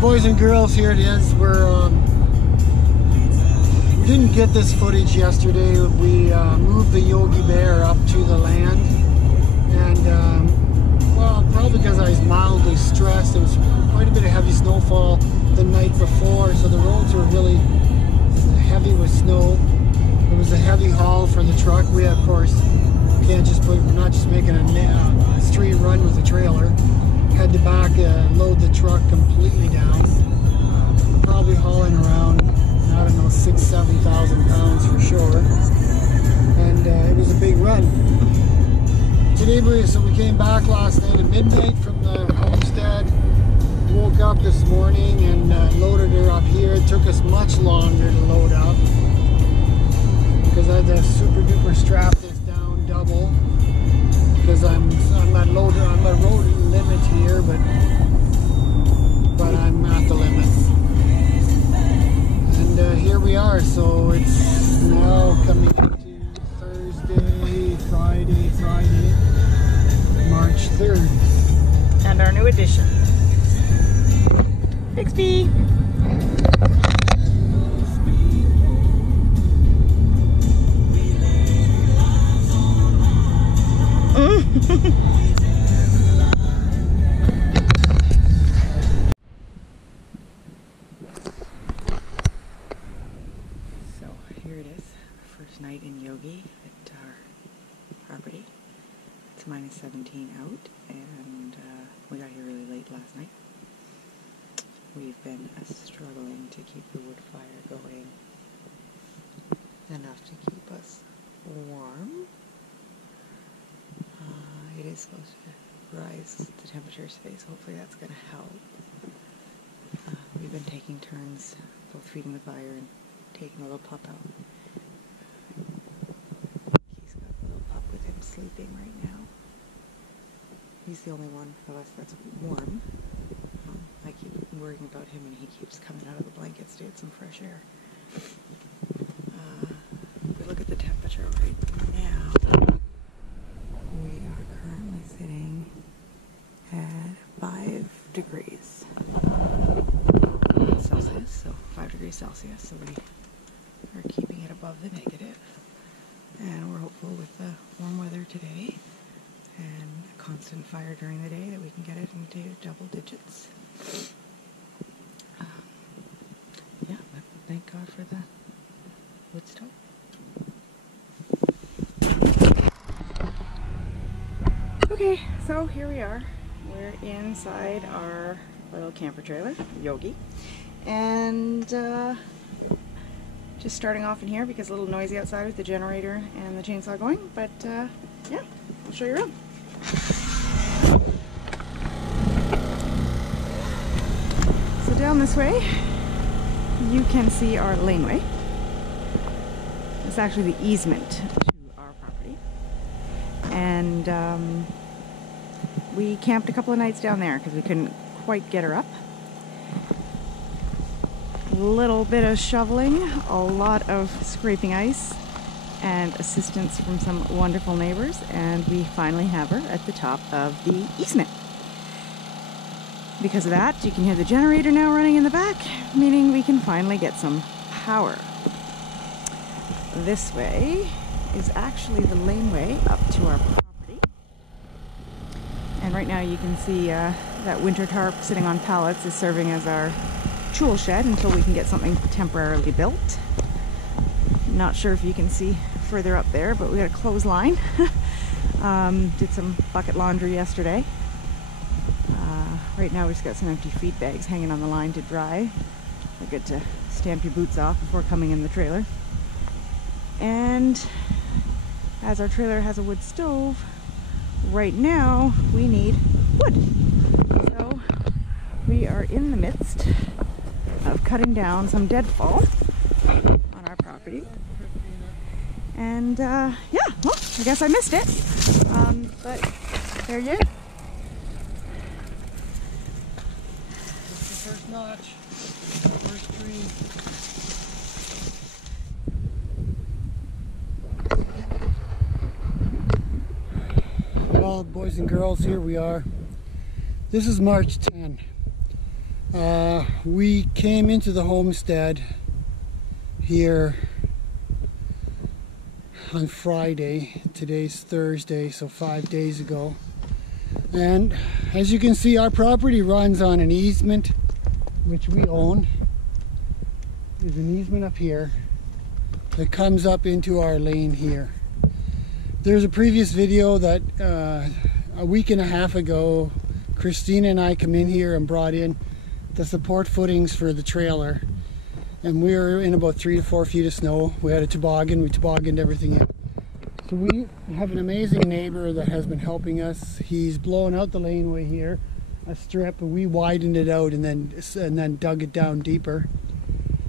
Boys and girls, here it is. We didn't get this footage yesterday. We moved the Yogi Bear up to the land, and well, probably because I was mildly stressed. There was quite a bit of heavy snowfall the night before, so the roads were really heavy with snow. It was a heavy haul for the truck. We, of course, can't just we're not just making a street run with a trailer. Had to back load the truck completely down. We're probably hauling around, I don't know, 6,000 to 7,000 pounds for sure. And it was a big run. Today, so we came back last night at midnight from the Homestead. Woke up this morning and loaded her up here. It took us much longer to load up because I had to super duper strap this down double. Because I'm at road limit here, but I'm at the limit. And here we are. So it's now coming into Thursday, Friday, March 3rd. And our new addition, Bixby. So here it is, first night in Yogi at our property. It's minus 17 out, and we got here really late last night. We've been struggling to keep the wood fire going enough to keep us warm. It is supposed to rise the temperatures today, so hopefully that's going to help. We've been taking turns both feeding the fire and taking the little pup out. He's got the little pup with him sleeping right now. He's the only one of us that's warm. I keep worrying about him and he keeps coming out of the blankets to get some fresh air. If we look at the temperature right now, we are currently sitting at 5 degrees Celsius, so 5 degrees Celsius, so we are keeping it above the negative. And we're hopeful with the warm weather today and a constant fire during the day that we can get it into double digits. Yeah, but thank God for the wood stove. Okay, so here we are. We're inside our little camper trailer, Yogi, and just starting off in here because it's a little noisy outside with the generator and the chainsaw going, but yeah, I'll show you around. So down this way, you can see our laneway. It's actually the easement to our property, and we camped a couple of nights down there because we couldn't quite get her up. A little bit of shoveling, a lot of scraping ice, and assistance from some wonderful neighbors, and we finally have her at the top of the easement. Because of that, you can hear the generator now running in the back, meaning we can finally get some power. This way is actually the laneway up to our property. And right now you can see that winter tarp sitting on pallets is serving as our tool shed until we can get something temporarily built. Not sure if you can see further up there, but we got a clothesline. Did some bucket laundry yesterday. Right now we've just got some empty feed bags hanging on the line to dry. They're good to stamp your boots off before coming in the trailer. And as our trailer has a wood stove, right now we need wood. So we are in the midst of cutting down some deadfall on our property. And yeah, well, I guess I missed it. But there you go. First notch, first tree. Well, boys and girls, here we are. This is March 10. We came into the homestead here on Friday. Today's Thursday, so 5 days ago. And as you can see, our property runs on an easement which we own. There's an easement up here that comes up into our lane here. There's a previous video that a week and a half ago, Christina and I come in here and brought in the support footings for the trailer, and we were in about 3 to 4 feet of snow. We had a toboggan, we tobogganed everything in. So we have an amazing neighbor that has been helping us. He's blown out the laneway here, a strip, and we widened it out and then dug it down deeper.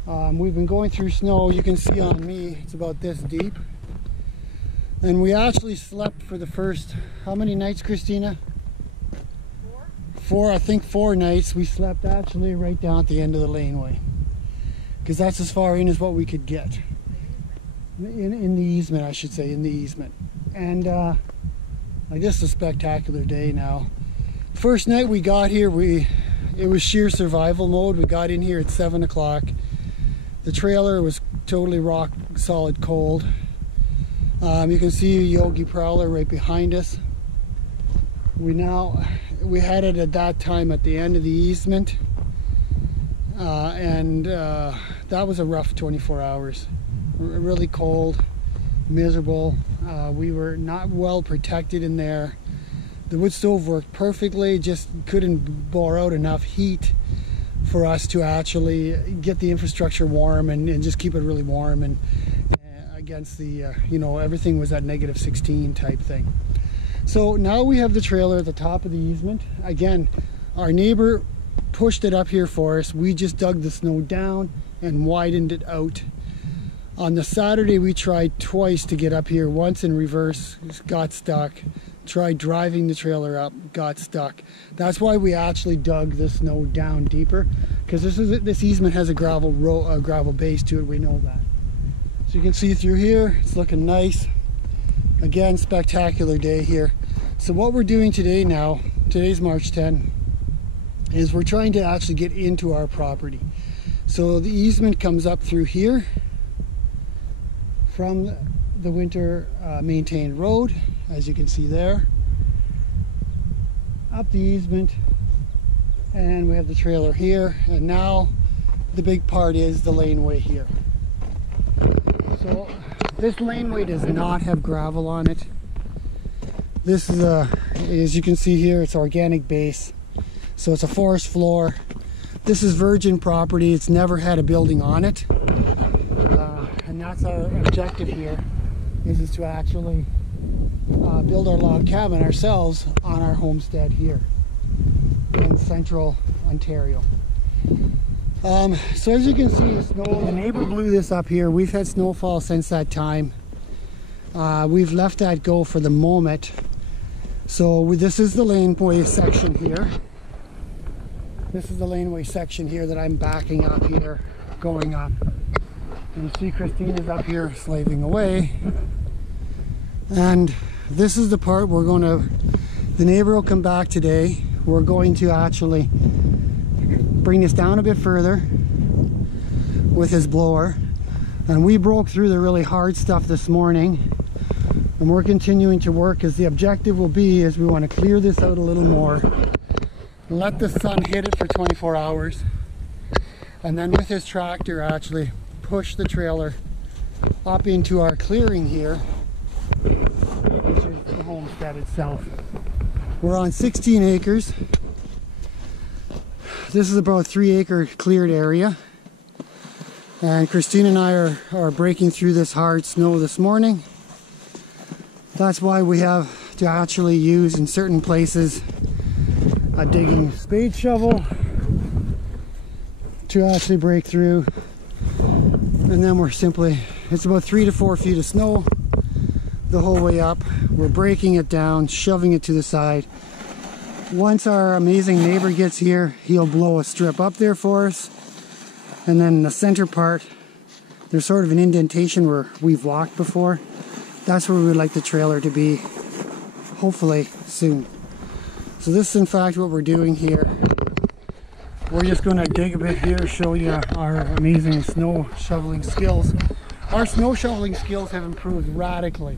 We've been going through snow. You can see on me, it's about this deep. And we actually slept for the first, how many nights, Christina? I think 4 nights. We slept actually right down at the end of the laneway, because that's as far in as what we could get. In the easement, I should say, in the easement. And like, this is a spectacular day now. First night we got here, it was sheer survival mode. We got in here at 7 o'clock. The trailer was totally rock solid cold. You can see Yogi Prowler right behind us. We had it at that time at the end of the easement, and that was a rough 24 hours. Really cold, miserable. We were not well protected in there. The wood stove worked perfectly, just couldn't bore out enough heat for us to actually get the infrastructure warm and just keep it really warm, and against the everything was at -16 type thing. So now we have the trailer at the top of the easement. Again, our neighbor pushed it up here for us. We just dug the snow down and widened it out. On the Saturday, we tried twice to get up here. Once in reverse, got stuck. Tried driving the trailer up, got stuck. That's why we actually dug the snow down deeper, because this easement has a gravel base to it. We know that. So you can see through here, it's looking nice. Again, spectacular day here. So what we're doing today now, today's March 10, is we're trying to actually get into our property. So the easement comes up through here from the winter maintained road, as you can see there, up the easement, and we have the trailer here, and now the big part is the laneway here. So this laneway does not have gravel on it. This is as you can see here, it's organic base, so it's a forest floor. This is virgin property. It's never had a building on it, and that's our objective here, is to actually build our log cabin ourselves on our homestead here in central Ontario. So as you can see, the neighbor blew this up here. We've had snowfall since that time. We've left that go for the moment. So this is the laneway section here. This is the laneway section here that I'm backing up here, going up. And you see Christina's up here slaving away. And this is the part the neighbor will come back today. We're going to actually bring this down a bit further with his blower. And we broke through the really hard stuff this morning, and we're continuing to work, as the objective will be is we want to clear this out a little more, let the sun hit it for 24 hours, and then with his tractor actually push the trailer up into our clearing here, which is the homestead itself. We're on 16 acres. This is about a 3-acre cleared area, and Christine and I are breaking through this hard snow this morning. That's why we have to actually use, in certain places, a digging spade shovel to actually break through. And then it's about 3 to 4 feet of snow the whole way up. We're breaking it down, shoving it to the side. Once our amazing neighbor gets here, he'll blow a strip up there for us. And then the center part, there's sort of an indentation where we've walked before. That's where we would like the trailer to be, hopefully soon. So this is in fact what we're doing here. we're just going to dig a bit here, show you our amazing snow shoveling skills. Our snow shoveling skills have improved radically.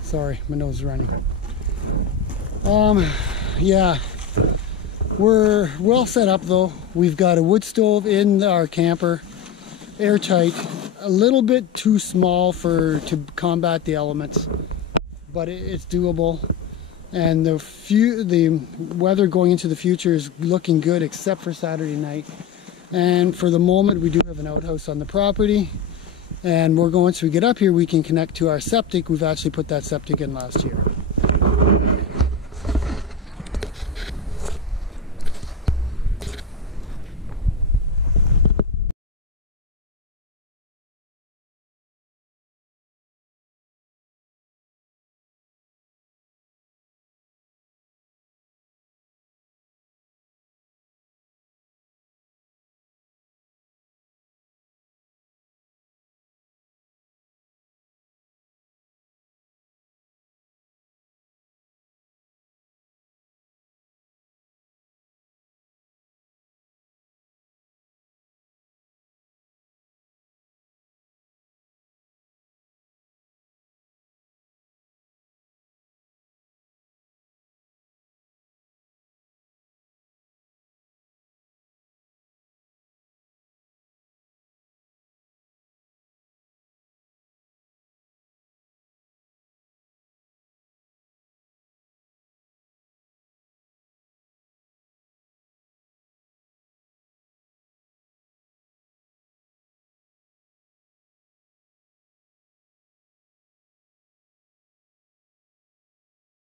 Sorry, my nose is running. Yeah, we're well set up though. We've got a wood stove in our camper, airtight, a little bit too small to combat the elements, but it's doable. And the weather going into the future is looking good, except for Saturday night. And for the moment, we do have an outhouse on the property, and once we get up here, we can connect to our septic. We've actually put that septic in last year.